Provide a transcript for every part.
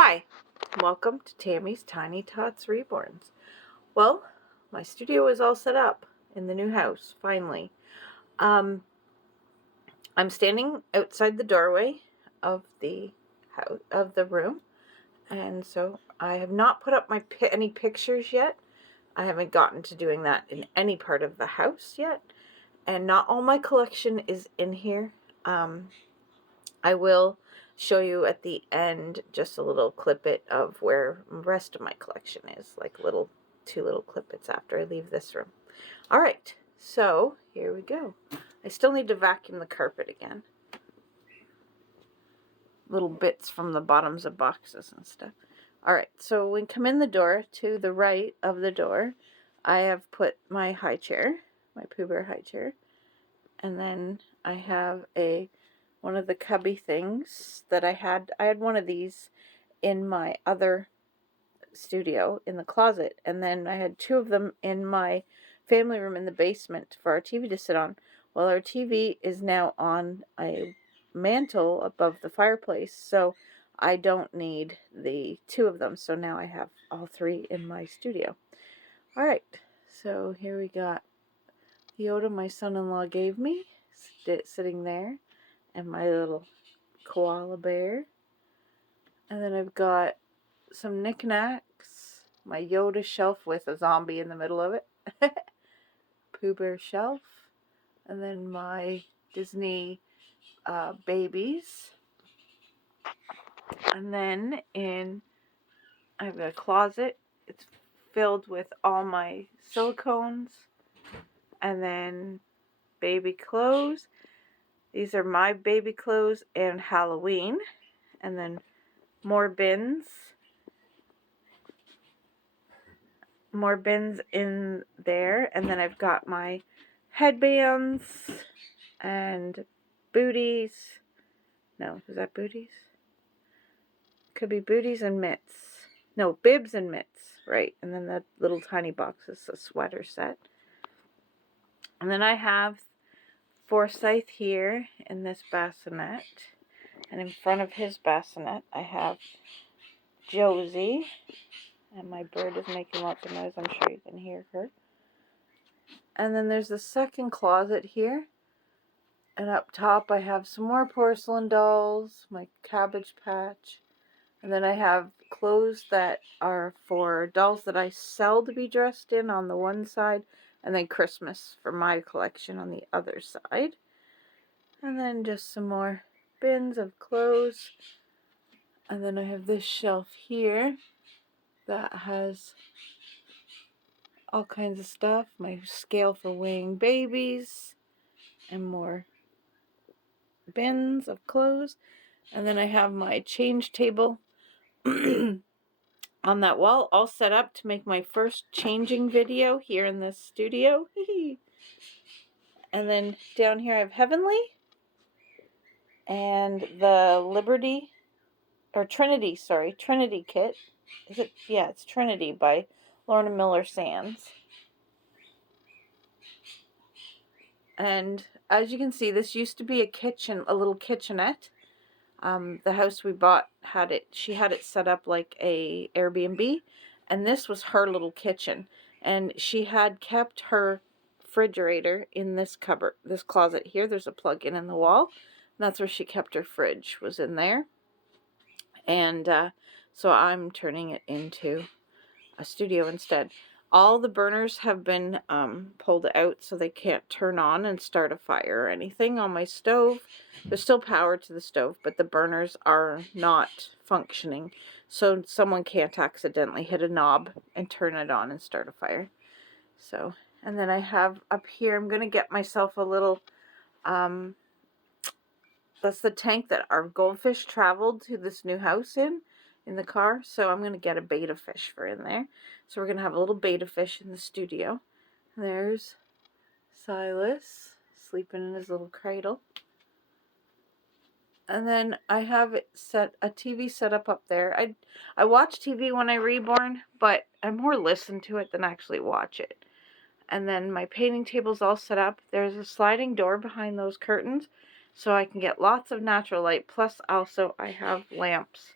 Hi, welcome to Tammy's Tiny Tots Reborns. Well, my studio is all set up in the new house, finally. I'm standing outside the doorway of the house, of the room, and so I have not put up any pictures yet. I haven't gotten to doing that in any part of the house yet, and not all my collection is in here. I will show you at the end just a little clip of where the rest of my collection is, like two little clippets after I leave this room. All right, so here we go. I still need to vacuum the carpet again. Little bits from the bottoms of boxes and stuff. All right, so when you come in the door, to the right of the door, I have put my high chair, my Pooh Bear high chair, and then I have one of the cubby things that I had one of these in my other studio in the closet, and then I had two of them in my family room in the basement for our TV to sit on. Well, our TV is now on a mantle above the fireplace, so I don't need the two of them, so now I have all three in my studio. Alright, so here we got Yoda my son-in-law gave me, sitting there, and my little koala bear. And then I've got some knickknacks, my Yoda shelf with a zombie in the middle of it, Pooh Bear shelf, and then my Disney babies. And then I have a closet. It's filled with all my silicones, and then baby clothes. These are my baby clothes and Halloween. And then more bins in there, and then I've got my headbands and booties. No, is that booties? Could be booties and mitts. No, bibs and mitts, right? And then that little tiny box is a sweater set. And then I have Forsyth here in this bassinet, and in front of his bassinet I have Josie, and my bird is making lots of noise. I'm sure you can hear her. And then there's the second closet here. And up top I have some more porcelain dolls, my Cabbage Patch. And then I have clothes that are for dolls that I sell to be dressed in on the one side. And then Christmas for my collection on the other side. And then just some more bins of clothes. And then I have this shelf here that has all kinds of stuff. My scale for weighing babies. And more bins of clothes. And then I have my change table on that wall, all set up to make my first changing video here in this studio. And then down here I have Heavenly and the Trinity kit. Is it? Yeah, it's Trinity by Lorna Miller Sands. And as you can see, this used to be a little kitchenette. The house we bought she had it set up like a Airbnb, and this was her little kitchen. And she had kept her refrigerator in this closet here. There's a plug-in in the wall. And that's where she kept her fridge, was in there. And so I'm turning it into a studio instead. All the burners have been pulled out, so they can't turn on and start a fire or anything on my stove. There's still power to the stove, but the burners are not functioning, so someone can't accidentally hit a knob and turn it on and start a fire. So, and then I have up here, I'm going to get myself a little, that's the tank that our goldfish traveled to this new house in the car. So I'm going to get a betta fish for in there. So we're going to have a little betta fish in the studio. There's Silas sleeping in his little cradle. And then I have a TV set up there. I watch TV when I reborn, but I more listen to it than actually watch it. And then my painting table's all set up. There's a sliding door behind those curtains, so I can get lots of natural light. Plus, also, I have lamps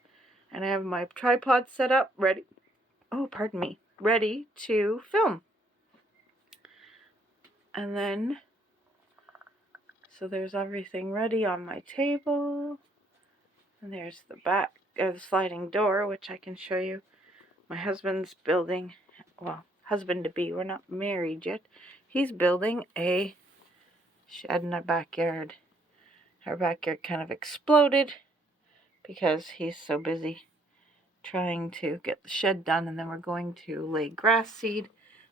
And I have my tripod set up, ready. Oh, pardon me. Ready to film. And then, so there's everything ready on my table. And there's the back, the sliding door, which I can show you. My husband's building, well, husband-to-be, we're not married yet. He's building a shed in our backyard. Our backyard kind of exploded because he's so busy trying to get the shed done, and then we're going to lay grass seed.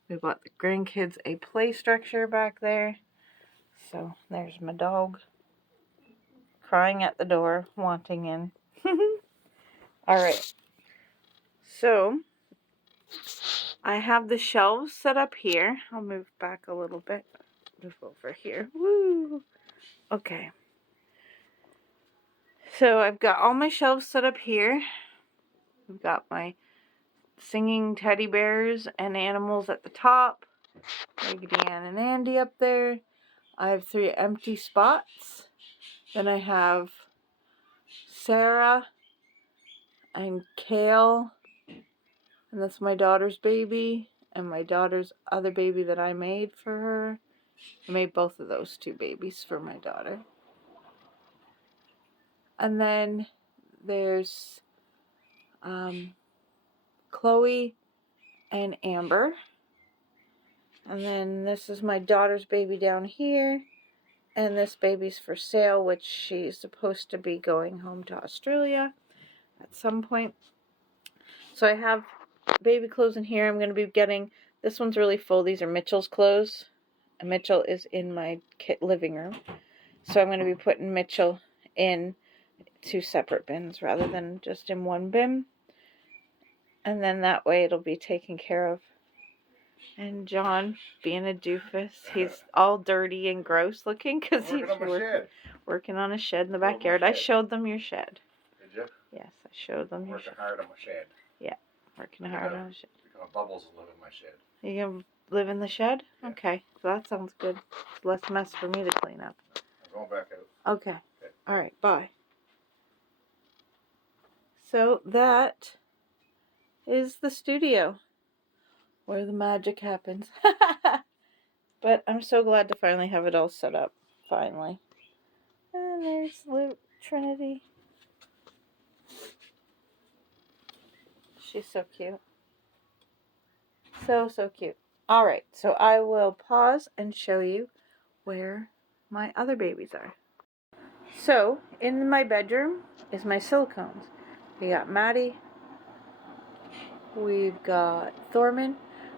We bought the grandkids a play structure back there. So there's my dog crying at the door, wanting in. Alright, so I have the shelves set up here. I'll move back a little bit. Move over here. Woo! Okay. So I've got all my shelves set up here. I've got my singing teddy bears and animals at the top. Raggedy Ann and Andy up there. I have 3 empty spots. Then I have Sarah and Kale. And that's my daughter's baby. And my daughter's other baby that I made for her. I made both of those 2 babies for my daughter. And then there's Chloe and Amber. And then this is my daughter's baby down here. And this baby's for sale, which she's supposed to be going home to Australia at some point. So I have baby clothes in here. I'm going to be getting, this one's really full. These are Mitchell's clothes. And Mitchell is in my living room. So I'm going to be putting Mitchell in 2 separate bins rather than just in one bin. And then that way it'll be taken care of. And John, being a doofus, he's all dirty and gross looking because he's working on a shed in the backyard. I showed them your shed. Did you? Yes, I showed them your shed. Working hard on my shed. Yeah, working hard on the shed. You're gonna bubbles live in my shed. You gonna live in the shed? Yeah. Okay, so that sounds good. It's less mess for me to clean up. I'm going back out. Okay. Alright, bye. So that is the studio where the magic happens. But I'm so glad to finally have it all set up. Finally. And there's Luke, Trinity. She's so cute. So cute. Alright, so I will pause and show you where my other babies are. So, in my bedroom is my silicones. We got Maddie. We've got Thorman.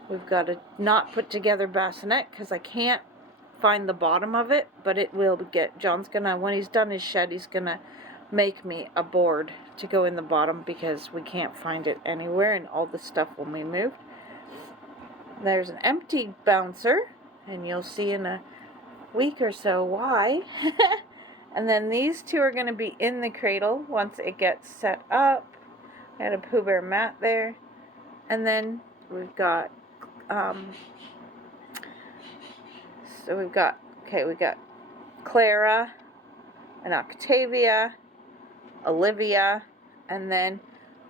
We've got a not put together bassinet because I can't find the bottom of it, but it will get, John's gonna, when he's done his shed, he's gonna make me a board to go in the bottom because we can't find it anywhere and all the stuff when we moved. There's an empty bouncer, and you'll see in a week or so why. And then these 2 are going to be in the cradle once it gets set up. I had a Pooh Bear mat there. And then we've got, we've got Clara and Octavia, Olivia, and then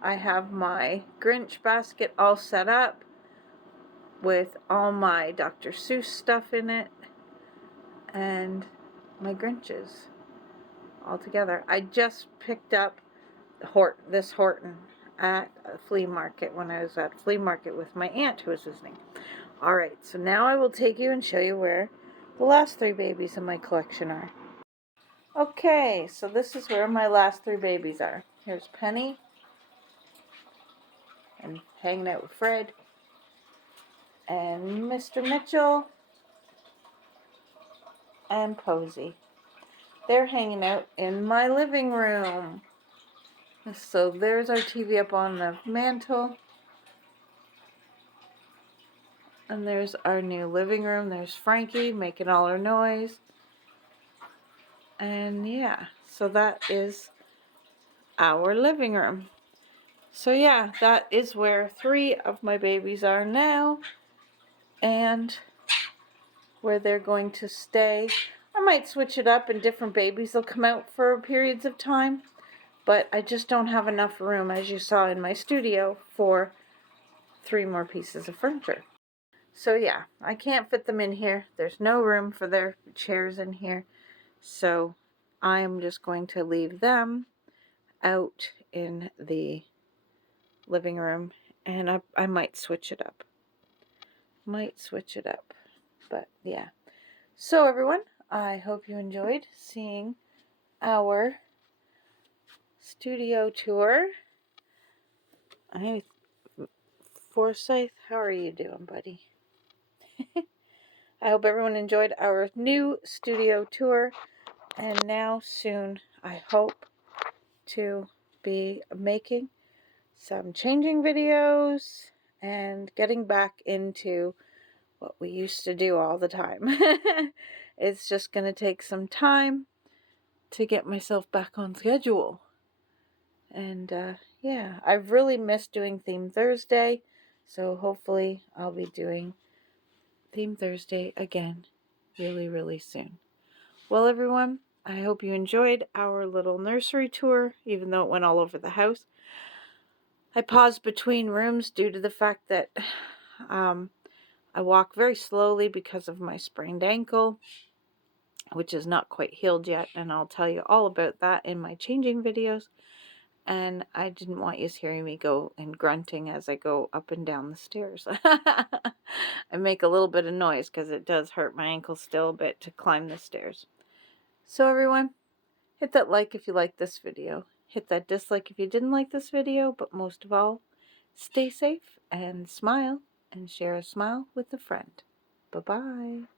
I have my Grinch basket all set up with all my Dr. Seuss stuff in it and my Grinches all together. I just picked up this Horton at a flea market when I was at flea market with my aunt who was visiting. Alright, so now I will take you and show you where the last 3 babies in my collection are. Okay, so this is where my last 3 babies are. Here's Penny and hanging out with Fred and Mr. Mitchell and Posey. They're hanging out in my living room. So there's our TV up on the mantle. And there's our new living room. There's Frankie making all her noise. And yeah, so that is our living room. So yeah, that is where 3 of my babies are now. And where they're going to stay. I might switch it up and different babies will come out for periods of time. but I just don't have enough room, as you saw in my studio, for 3 more pieces of furniture. So yeah, I can't fit them in here. There's no room for their chairs in here. So I'm just going to leave them out in the living room, and I might switch it up. But yeah. So everyone, I hope you enjoyed seeing our studio tour. Forsyth, how are you doing, buddy? I hope everyone enjoyed our new studio tour, and now soon I hope to be making some changing videos and getting back into what we used to do all the time. It's just going to take some time to get myself back on schedule. And yeah, I've really missed doing Theme Thursday, so hopefully I'll be doing Theme Thursday again really, really soon. Well, everyone, I hope you enjoyed our little nursery tour, even though it went all over the house. I paused between rooms due to the fact that I walk very slowly because of my sprained ankle, which is not quite healed yet, and I'll tell you all about that in my changing videos. And I didn't want you hearing me go and grunting as I go up and down the stairs. I make a little bit of noise because it does hurt my ankle still a bit to climb the stairs. So everyone, hit that like if you liked this video. Hit that dislike if you didn't like this video. But most of all, stay safe and smile and share a smile with a friend. Bye-bye.